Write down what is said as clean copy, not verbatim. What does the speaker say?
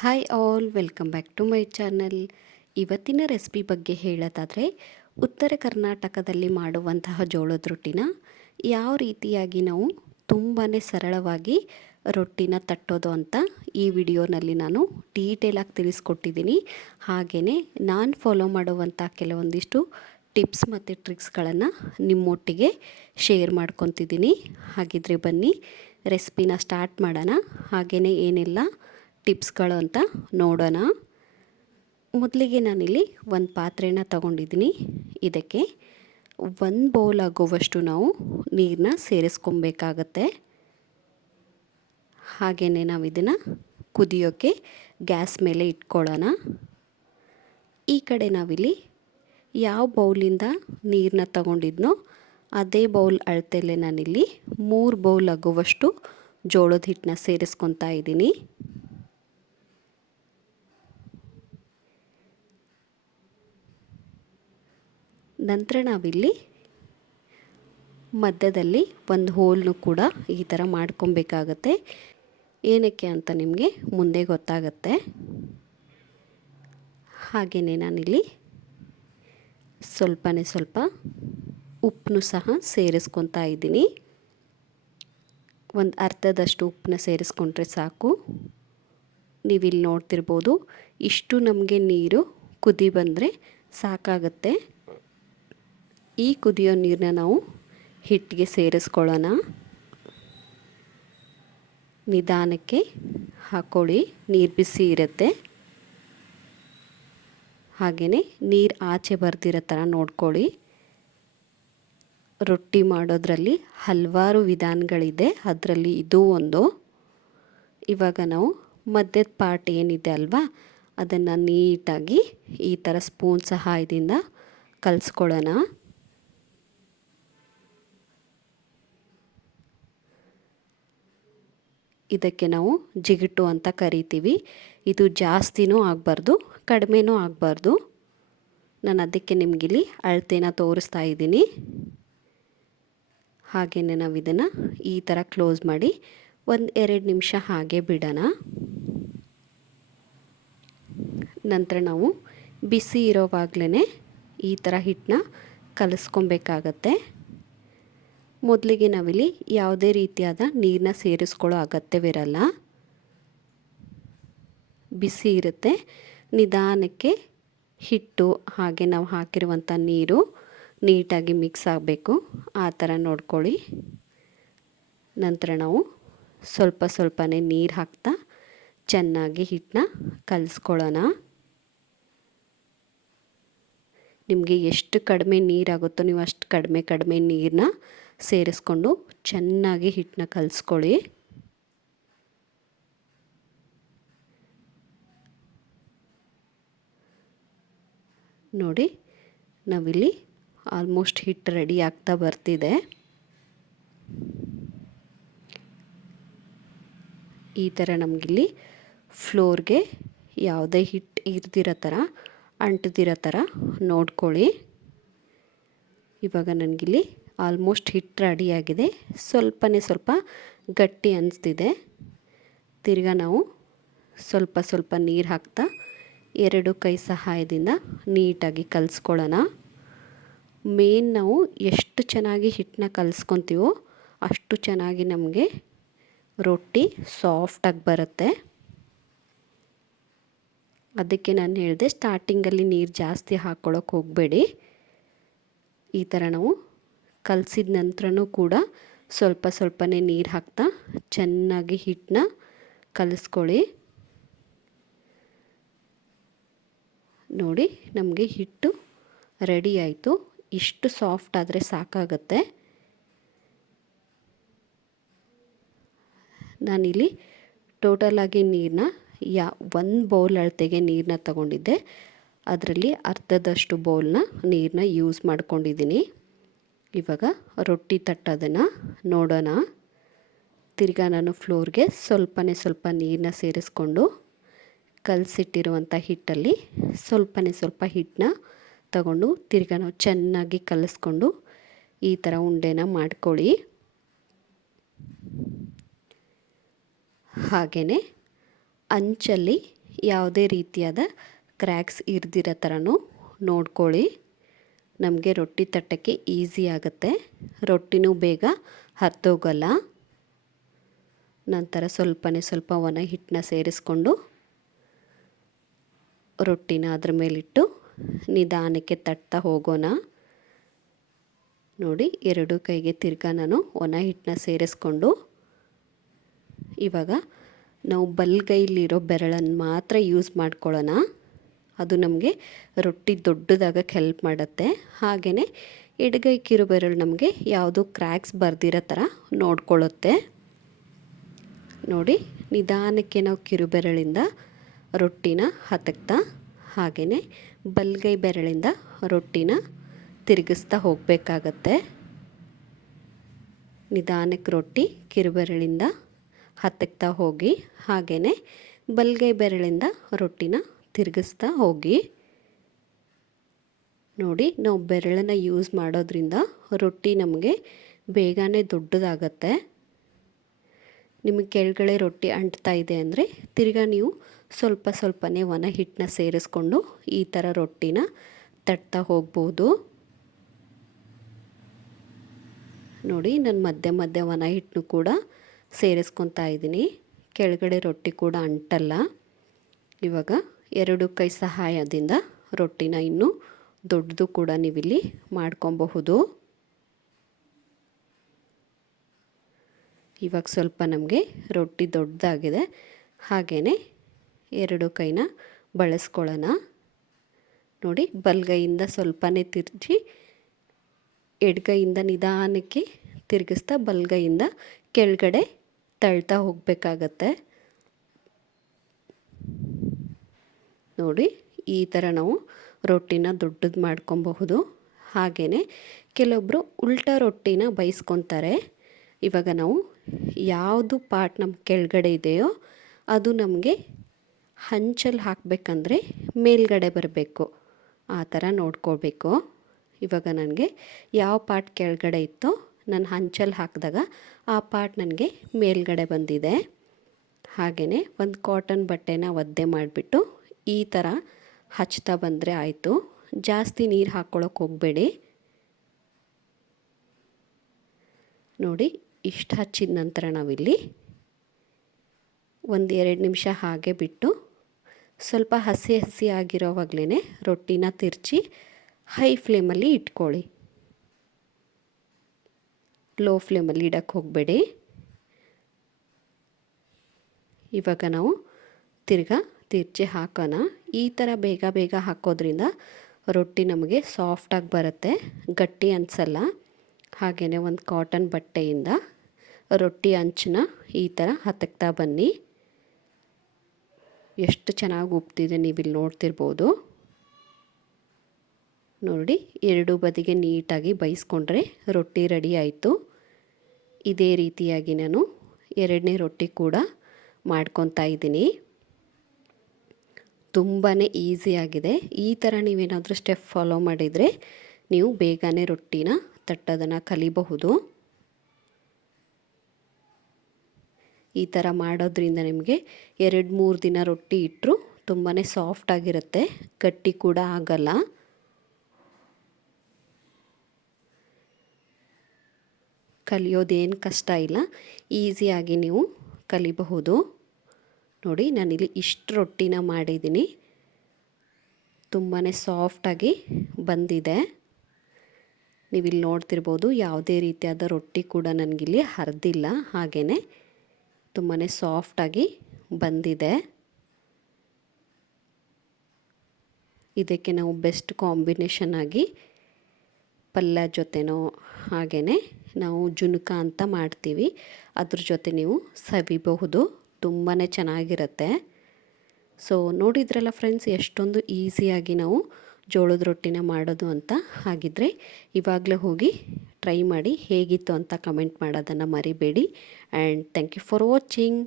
Hi all, welcome back to my channel. ಇವತ್ತಿನ recipe ಬಗ್ಗೆ ಹೇಳೋದಾದರೆ, ಉತ್ತರ ಕರ್ನಾಟಕದಲ್ಲಿ ಮಾಡುವಂತಹ ಜೋಳದ ರೊಟ್ಟಿನ ಯಾವ ರೀತಿಯಾಗಿ ನಾವು ತುಂಬಾ ಸರಳವಾಗಿ ರೊಟ್ಟಿನ ತಟ್ಟೋದು ಅಂತ ಈ ವಿಡಿಯೋನಲ್ಲಿ ನಾನು ಡೀಟೇಲಾಗಿ ತಿಳಿಸ್ಕೊಟ್ಟಿದ್ದೀನಿ. ಹಾಗೆಯೇ ನಾನು ಫಾಲೋ ಮಾಡುವಂಥ ಕೆಲವೊಂದಿಷ್ಟು ಟಿಪ್ಸ್ ಮತ್ತು ಟ್ರಿಕ್ಸ್ಗಳನ್ನು ನಿಮ್ಮೊಟ್ಟಿಗೆ ಶೇರ್ ಮಾಡ್ಕೊತಿದ್ದೀನಿ. ಹಾಗಿದ್ರೆ ಬನ್ನಿ ರೆಸಿಪಿನ ಸ್ಟಾರ್ಟ್ ಮಾಡೋಣ. ಹಾಗೆಯೇ ಏನೆಲ್ಲ ಟಿಪ್ಸ್ಗಳು ಅಂತ ನೋಡೋಣ. ಮೊದಲಿಗೆ ನಾನಿಲ್ಲಿ ಒಂದು ಪಾತ್ರೆನ ತಗೊಂಡಿದ್ದೀನಿ. ಇದಕ್ಕೆ 1 ಬೌಲ್ ಆಗುವಷ್ಟು ನಾವು ನೀರನ್ನ ಸೇರಿಸ್ಕೊಬೇಕಾಗತ್ತೆ. ಹಾಗೆಯೇ ನಾವು ಇದನ್ನು ಕುದಿಯೋಕ್ಕೆ ಗ್ಯಾಸ್ ಮೇಲೆ ಇಟ್ಕೊಳ್ಳೋಣ. ಈ ಕಡೆ ನಾವಿಲ್ಲಿ ಯಾವ ಬೌಲಿಂದ ನೀರನ್ನ ತಗೊಂಡಿದ್ನೋ ಅದೇ ಬೌಲ್ ಅಳತೆಯಲ್ಲೇ ನಾನಿಲ್ಲಿ 3 ಬೌಲ್ ಆಗುವಷ್ಟು ಜೋಳದ ಹಿಟ್ಟನ್ನ ಸೇರಿಸ್ಕೊತಾ ಇದ್ದೀನಿ. ನಂತರ ನಾವಿಲ್ಲಿ ಮಧ್ಯದಲ್ಲಿ ಒಂದು ಹೋಲ್ನು ಕೂಡ ಈ ಥರ ಮಾಡ್ಕೊಬೇಕಾಗತ್ತೆ. ಏನಕ್ಕೆ ಅಂತ ನಿಮಗೆ ಮುಂದೆ ಗೊತ್ತಾಗತ್ತೆ. ಹಾಗೆಯೇ ನಾನಿಲ್ಲಿ ಸ್ವಲ್ಪ ಉಪ್ಪನ್ನು ಸಹ ಸೇರಿಸ್ಕೊತಾ ಇದ್ದೀನಿ. ಒಂದು ಅರ್ಧದಷ್ಟು ಉಪ್ಪನ್ನ ಸೇರಿಸ್ಕೊಂಡ್ರೆ ಸಾಕು. ನೀವಿಲ್ಲಿ ನೋಡ್ತಿರ್ಬೋದು, ಇಷ್ಟು ನಮಗೆ ನೀರು ಕುದಿ ಬಂದರೆ ಸಾಕಾಗತ್ತೆ. ಈ ಕುದಿಯೋ ನೀರನ್ನ ನಾವು ಹಿಟ್ಟಿಗೆ ಸೇರಿಸ್ಕೊಳ್ಳೋಣ. ನಿಧಾನಕ್ಕೆ ಹಾಕ್ಕೊಳ್ಳಿ, ನೀರು ಬಿಸಿ ಇರುತ್ತೆ. ಹಾಗೆಯೇ ನೀರು ಆಚೆ ಬರ್ದಿರೋ ಥರ ನೋಡ್ಕೊಳ್ಳಿ. ರೊಟ್ಟಿ ಮಾಡೋದ್ರಲ್ಲಿ ಹಲವಾರು ವಿಧಾನಗಳಿದೆ, ಅದರಲ್ಲಿ ಇದು ಒಂದು. ಇವಾಗ ನಾವು ಮಧ್ಯದ ಪಾರ್ಟ್ ಏನಿದೆ ಅಲ್ವಾ, ಅದನ್ನು ನೀಟಾಗಿ ಈ ಥರ ಸ್ಪೂನ್ ಸಹಾಯದಿಂದ ಕಲಿಸ್ಕೊಳ್ಳೋಣ. ಇದಕ್ಕೆ ನಾವು ಜಿಗುಟು ಅಂತ ಕರಿತೀವಿ. ಇದು ಜಾಸ್ತಿನೂ ಆಗಬಾರ್ದು, ಕಡಿಮೆನೂ ಆಗಬಾರ್ದು. ನಾನು ಅದಕ್ಕೆ ನಿಮಗಿಲ್ಲಿ ಅಳತೆನ ತೋರಿಸ್ತಾ ಇದ್ದೀನಿ. ಹಾಗೆಯೇ ನಾವು ಇದನ್ನು ಈ ಥರ ಕ್ಲೋಸ್ ಮಾಡಿ 1-2 ನಿಮಿಷ ಹಾಗೆ ಬಿಡೋಣ. ನಂತರ ನಾವು ಬಿಸಿ ಇರೋವಾಗಲೇ ಈ ಥರ ಹಿಟ್ಟನ್ನ ಕಲಿಸ್ಕೊಬೇಕಾಗತ್ತೆ. ಮೊದಲಿಗೆ ನಾವಿಲ್ಲಿ ಯಾವುದೇ ರೀತಿಯಾದ ನೀರನ್ನ ಸೇರಿಸ್ಕೊಳ್ಳೋ ಅಗತ್ಯವಿರಲ್ಲ. ಬಿಸಿ ಇರುತ್ತೆ. ನಿಧಾನಕ್ಕೆ ಹಿಟ್ಟು ಹಾಗೆ ನಾವು ಹಾಕಿರುವಂಥ ನೀರು ನೀಟಾಗಿ ಮಿಕ್ಸ್ ಆಗಬೇಕು, ಆ ಥರ ನೋಡ್ಕೊಳ್ಳಿ. ನಂತರ ನಾವು ಸ್ವಲ್ಪನೇ ನೀರು ಹಾಕ್ತಾ ಚೆನ್ನಾಗಿ ಹಿಟ್ಟನ್ನ ಕಲಿಸ್ಕೊಳ್ಳೋಣ. ನಿಮಗೆ ಎಷ್ಟು ಕಡಿಮೆ ನೀರಾಗುತ್ತೋ ನೀವು ಅಷ್ಟು ಕಡಿಮೆ ನೀರನ್ನ ಸೇರಿಸ್ಕೊಂಡು ಚೆನ್ನಾಗಿ ಹಿಟ್ಟನ್ನ ಕಲಿಸ್ಕೊಳ್ಳಿ. ನೋಡಿ, ನಾವಿಲ್ಲಿ ಆಲ್ಮೋಸ್ಟ್ ಹಿಟ್ಟು ರೆಡಿ ಆಗ್ತಾ ಬರ್ತಿದೆ. ಈ ಥರ ನಮಗಿಲ್ಲಿ ಫ್ಲೋರ್ಗೆ ಯಾವುದೇ ಹಿಟ್ಟು ಇರ್ದಿರೋ ಥರ, ಅಂಟದಿರೋ ಥರ ನೋಡ್ಕೊಳ್ಳಿ. ಇವಾಗ ನನಗಿಲ್ಲಿ ಆಲ್ಮೋಸ್ಟ್ ಹಿಟ್ಟು ರೆಡಿಯಾಗಿದೆ. ಸ್ವಲ್ಪ ಗಟ್ಟಿ ಅನಿಸ್ತಿದೆ. ತಿರ್ಗಾ ನಾವು ಸ್ವಲ್ಪ ನೀರು ಹಾಕ್ತಾ 2 ಕೈ ಸಹಾಯದಿಂದ ನೀಟಾಗಿ ಕಲಿಸ್ಕೊಳ್ಳೋಣ. ಮೇನ್ ನಾವು ಎಷ್ಟು ಚೆನ್ನಾಗಿ ಹಿಟ್ಟನ್ನ ಕಲಿಸ್ಕೊತೀವೋ ಅಷ್ಟು ಚೆನ್ನಾಗಿ ನಮಗೆ ರೊಟ್ಟಿ ಸಾಫ್ಟಾಗಿ ಬರುತ್ತೆ. ಅದಕ್ಕೆ ನಾನು ಹೇಳಿದೆ, ಸ್ಟಾರ್ಟಿಂಗಲ್ಲಿ ನೀರು ಜಾಸ್ತಿ ಹಾಕ್ಕೊಳ್ಳೋಕೆ ಹೋಗಬೇಡಿ. ಈ ಥರ ನಾವು ಕಲಸಿದ ನಂತರನೂ ಕೂಡ ಸ್ವಲ್ಪನೇ ನೀರು ಹಾಕ್ತಾ ಚೆನ್ನಾಗಿ ಹಿಟ್ಟನ್ನ ಕಲಿಸ್ಕೊಳ್ಳಿ. ನೋಡಿ, ನಮಗೆ ಹಿಟ್ಟು ರೆಡಿ ಆಯಿತು. ಇಷ್ಟು ಸಾಫ್ಟ್ ಆದರೆ ಸಾಕಾಗತ್ತೆ. ನಾನಿಲ್ಲಿ ಟೋಟಲಾಗಿ ನೀರನ್ನ 1 ಬೌಲ್ ಅಳತೆಗೆ ನೀರನ್ನ ತಗೊಂಡಿದ್ದೆ. ಅದರಲ್ಲಿ ಅರ್ಧದಷ್ಟು ಬೌಲ್ನ ನೀರನ್ನ ಯೂಸ್ ಮಾಡ್ಕೊಂಡಿದ್ದೀನಿ. ಇವಾಗ ರೊಟ್ಟಿ ತಟ್ಟೋದನ್ನು ನೋಡೋಣ. ತಿರ್ಗಾ ನಾನು ಫ್ಲೋರ್ಗೆ ಸ್ವಲ್ಪ ನೀರನ್ನ ಸೇರಿಸ್ಕೊಂಡು ಕಲಸಿಟ್ಟಿರುವಂಥ ಹಿಟ್ಟಲ್ಲಿ ಸ್ವಲ್ಪ ಹಿಟ್ಟನ್ನ ತಗೊಂಡು ತಿರ್ಗಾ ನಾವು ಚೆನ್ನಾಗಿ ಕಲಿಸ್ಕೊಂಡು ಈ ಥರ ಉಂಡೆನ ಮಾಡ್ಕೊಳ್ಳಿ. ಹಾಗೆಯೇ ಅಂಚಲ್ಲಿ ಯಾವುದೇ ರೀತಿಯಾದ ಕ್ರ್ಯಾಕ್ಸ್ ಇರ್ದಿರೋ ಥರನೂ ನೋಡ್ಕೊಳ್ಳಿ. ನಮಗೆ ರೊಟ್ಟಿ ತಟ್ಟಕ್ಕೆ ಈಸಿ ಆಗುತ್ತೆ, ರೊಟ್ಟಿನೂ ಬೇಗ ಹರಿದೋಗಲ್ಲ. ನಂತರ ಸ್ವಲ್ಪ ಒಣ ಹಿಟ್ಟನ್ನ ಸೇರಿಸ್ಕೊಂಡು ರೊಟ್ಟಿನ ಅದ್ರ ಮೇಲಿಟ್ಟು ನಿಧಾನಕ್ಕೆ ತಟ್ತಾ ಹೋಗೋಣ. ನೋಡಿ, ಎರಡು ಕೈಗೆ ತಿರ್ಗಾ ನಾನು ಒಣ ಹಿಟ್ಟನ್ನ ಸೇರಿಸ್ಕೊಂಡು ಇವಾಗ ನಾವು ಬಲಗೈಲಿರೋ ಬೆರಳನ್ನು ಮಾತ್ರ ಯೂಸ್ ಮಾಡ್ಕೊಳ್ಳೋಣ. ಅದು ನಮಗೆ ರೊಟ್ಟಿ ದೊಡ್ಡದಾಗಕ್ಕೆ ಹೆಲ್ಪ್ ಮಾಡುತ್ತೆ. ಹಾಗೆಯೇ ಎಡಗೈ ಕಿರು ಬೆರಳು ನಮಗೆ ಯಾವುದೂ ಕ್ರ್ಯಾಕ್ಸ್ ಬರ್ದಿರೋ ಥರ ನೋಡ್ಕೊಳ್ಳುತ್ತೆ. ನೋಡಿ, ನಿಧಾನಕ್ಕೆ ನಾವು ಕಿರು ಬೆರಳಿಂದ ರೊಟ್ಟಿನ ಹತಕ್ತಾ ಹಾಗೆಯೇ ಬಲಗೈ ಬೆರಳಿಂದ ರೊಟ್ಟಿನ ತಿರುಗಿಸ್ತಾ ಹೋಗಬೇಕಾಗತ್ತೆ. ನಿಧಾನಕ್ಕೆ ರೊಟ್ಟಿ ಕಿರು ಬೆರಳಿಂದ ಹತ್ತಕ್ತಾ ಹೋಗಿ ಹಾಗೆಯೇ ಬಲಗೈ ಬೆರಳಿಂದ ರೊಟ್ಟಿನ ತಿರುಗಿಸ್ತಾ ಹೋಗಿ. ನೋಡಿ, ನಾವು ಬೆರಳನ್ನು ಯೂಸ್ ಮಾಡೋದ್ರಿಂದ ರೊಟ್ಟಿ ನಮಗೆ ಬೇಗನೆ ದೊಡ್ಡದಾಗತ್ತೆ. ನಿಮಗೆ ಕೆಳಗಡೆ ರೊಟ್ಟಿ ಅಂಟ್ತಾ ಇದೆ ಅಂದರೆ ತಿರ್ಗಾ ನೀವು ಸ್ವಲ್ಪನೇ ಒಣ ಹಿಟ್ಟನ್ನ ಸೇರಿಸ್ಕೊಂಡು ಈ ಥರ ರೊಟ್ಟಿನ ತಟ್ತಾ ಹೋಗ್ಬೋದು. ನೋಡಿ, ನಾನು ಮಧ್ಯೆ ಒಣ ಹಿಟ್ಟನ್ನು ಕೂಡ ಸೇರಿಸ್ಕೊತಾ ಇದ್ದೀನಿ. ಕೆಳಗಡೆ ರೊಟ್ಟಿ ಕೂಡ ಅಂಟಲ್ಲ. ಇವಾಗ ಎರಡು ಕೈ ಸಹಾಯದಿಂದ ರೊಟ್ಟಿನ ಇನ್ನೂ ದೊಡ್ಡದು ಕೂಡ ನೀವಿಲ್ಲಿ ಮಾಡ್ಕೊಬಹುದು. ಇವಾಗ ಸ್ವಲ್ಪ ನಮಗೆ ರೊಟ್ಟಿ ದೊಡ್ಡದಾಗಿದೆ, ಹಾಗೆಯೇ ಎರಡು ಕೈನ ಬಳಸ್ಕೊಳ್ಳೋಣ. ನೋಡಿ, ಬಲಗೈಯಿಂದ ಸ್ವಲ್ಪನೇ ತಿರುಗಿ ಎಡಗೈಯಿಂದ ನಿಧಾನಕ್ಕೆ ತಿರುಗಿಸ್ತಾ ಬಲಗೈಯಿಂದ ಕೆಳಗಡೆ ತಳ್ತಾ ಹೋಗಬೇಕಾಗತ್ತೆ. ನೋಡಿ, ಈ ಥರ ನಾವು ರೊಟ್ಟಿನ ದೊಡ್ಡದು ಮಾಡ್ಕೊಬಹುದು. ಹಾಗೆಯೇ ಕೆಲವೊಬ್ಬರು ಉಲ್ಟಾ ರೊಟ್ಟಿನ ಬೈಸ್ಕೊತಾರೆ. ಇವಾಗ ನಾವು ಯಾವುದು ಪಾರ್ಟ್ ನಮ್ಮ ಕೆಳಗಡೆ ಇದೆಯೋ ಅದು ನಮಗೆ ಹಂಚಲ್ಲಿ ಹಾಕಬೇಕಂದ್ರೆ ಮೇಲ್ಗಡೆ ಬರಬೇಕು, ಆ ಥರ ನೋಡ್ಕೊಳ್ಬೇಕು. ಇವಾಗ ನನಗೆ ಯಾವ ಪಾರ್ಟ್ ಕೆಳಗಡೆ ಇತ್ತೋ ನಾನು ಹಂಚಲ್ಲಿ ಹಾಕಿದಾಗ ಆ ಪಾರ್ಟ್ ನನಗೆ ಮೇಲ್ಗಡೆ ಬಂದಿದೆ. ಹಾಗೆಯೇ ಒಂದು ಕಾಟನ್ ಬಟ್ಟೆನ ಒದ್ದೆ ಮಾಡಿಬಿಟ್ಟು ಈ ಥರ ಹಚ್ತಾ ಬಂದರೆ ಆಯಿತು. ಜಾಸ್ತಿ ನೀರು ಹಾಕ್ಕೊಳ್ಳೋಕೆ ಹೋಗಬೇಡಿ. ನೋಡಿ, ಇಷ್ಟು ಹಚ್ಚಿದ ನಂತರ ನಾವಿಲ್ಲಿ ಒಂದು 2 ನಿಮಿಷ ಹಾಗೆ ಬಿಟ್ಟು ಸ್ವಲ್ಪ ಹಸಿ ಆಗಿರೋವಾಗಲೇ ರೊಟ್ಟಿನ ತಿರ್ಚಿ ಹೈ ಫ್ಲೇಮಲ್ಲಿ ಇಟ್ಕೊಳ್ಳಿ. ಲೋ ಫ್ಲೇಮಲ್ಲಿ ಇಡಕ್ಕೆ ಹೋಗಬೇಡಿ. ಇವಾಗ ನಾವು ತಿರ್ಚಿ ಹಾಕೋಣ. ಈ ಥರ ಬೇಗ ಹಾಕೋದ್ರಿಂದ ರೊಟ್ಟಿ ನಮಗೆ ಸಾಫ್ಟಾಗಿ ಬರುತ್ತೆ, ಗಟ್ಟಿ ಅನಿಸಲ್ಲ. ಹಾಗೆಯೇ ಒಂದು ಕಾಟನ್ ಬಟ್ಟೆಯಿಂದ ರೊಟ್ಟಿ ಅಂಚನ್ನ ಈ ಥರ ಹತಕ್ತಾ ಬನ್ನಿ. ಎಷ್ಟು ಚೆನ್ನಾಗಿ ಉಬ್ತಿದೆ ನೀವಿಲ್ಲಿ ನೋಡ್ತಿರ್ಬೋದು. ನೋಡಿ, ಎರಡೂ ಬದಿಗೆ ನೀಟಾಗಿ ಬೇಯಿಸ್ಕೊಂಡ್ರೆ ರೊಟ್ಟಿ ರೆಡಿ ಆಯಿತು. ಇದೇ ರೀತಿಯಾಗಿ ನಾನು ಎರಡನೇ ರೊಟ್ಟಿ ಕೂಡ ಮಾಡ್ಕೊತಾ ಇದ್ದೀನಿ. ತುಂಬಾ ಈಸಿಯಾಗಿದೆ. ಈ ಥರ ನೀವೇನಾದರೂ ಸ್ಟೆಪ್ ಫಾಲೋ ಮಾಡಿದರೆ ನೀವು ಬೇಗನೆ ರೊಟ್ಟಿನ ತಟ್ಟೋದನ್ನು ಕಲಿಬಹುದು. ಈ ಥರ ಮಾಡೋದ್ರಿಂದ ನಿಮಗೆ 2-3 ದಿನ ರೊಟ್ಟಿ ಇಟ್ಟರು ತುಂಬಾ ಸಾಫ್ಟಾಗಿರುತ್ತೆ, ಗಟ್ಟಿ ಕೂಡ ಆಗಲ್ಲ. ಕಲಿಯೋದೇನು ಕಷ್ಟ ಇಲ್ಲ, ಈಸಿಯಾಗಿ ನೀವು ಕಲಿಬಹುದು. ನೋಡಿ, ನಾನಿಲ್ಲಿ ಇಷ್ಟು ರೊಟ್ಟಿನ ಮಾಡಿದ್ದೀನಿ. ತುಂಬಾ ಸಾಫ್ಟಾಗಿ ಬಂದಿದೆ. ನೀವಿಲ್ಲಿ ನೋಡ್ತಿರ್ಬೋದು, ಯಾವುದೇ ರೀತಿಯಾದ ರೊಟ್ಟಿ ಕೂಡ ನನಗಿಲ್ಲಿ ಹರಿದಿಲ್ಲ. ಹಾಗೆಯೇ ತುಂಬಾ ಸಾಫ್ಟಾಗಿ ಬಂದಿದೆ. ಇದಕ್ಕೆ ನಾವು ಬೆಸ್ಟ್ ಕಾಂಬಿನೇಷನ್ ಆಗಿ ಪಲ್ಯ ಜೊತೆನೋ ಹಾಗೆಯೇ ನಾವು ಜುಣುಕ ಅಂತ ಮಾಡ್ತೀವಿ, ಅದ್ರ ಜೊತೆ ನೀವು ಸವಿಬಹುದು. ತುಂಬಾ ಚೆನ್ನಾಗಿರುತ್ತೆ. ಸೊ ನೋಡಿದ್ರಲ್ಲ ಫ್ರೆಂಡ್ಸ್, ಎಷ್ಟೊಂದು ಈಸಿಯಾಗಿ ನಾವು ಜೋಳದ ರೊಟ್ಟಿನ ಮಾಡೋದು ಅಂತ. ಹಾಗಿದ್ದರೆ ಇವಾಗಲೇ ಹೋಗಿ ಟ್ರೈ ಮಾಡಿ ಹೇಗಿತ್ತು ಅಂತ ಕಮೆಂಟ್ ಮಾಡೋದನ್ನು ಮರಿಬೇಡಿ. And thank you for watching.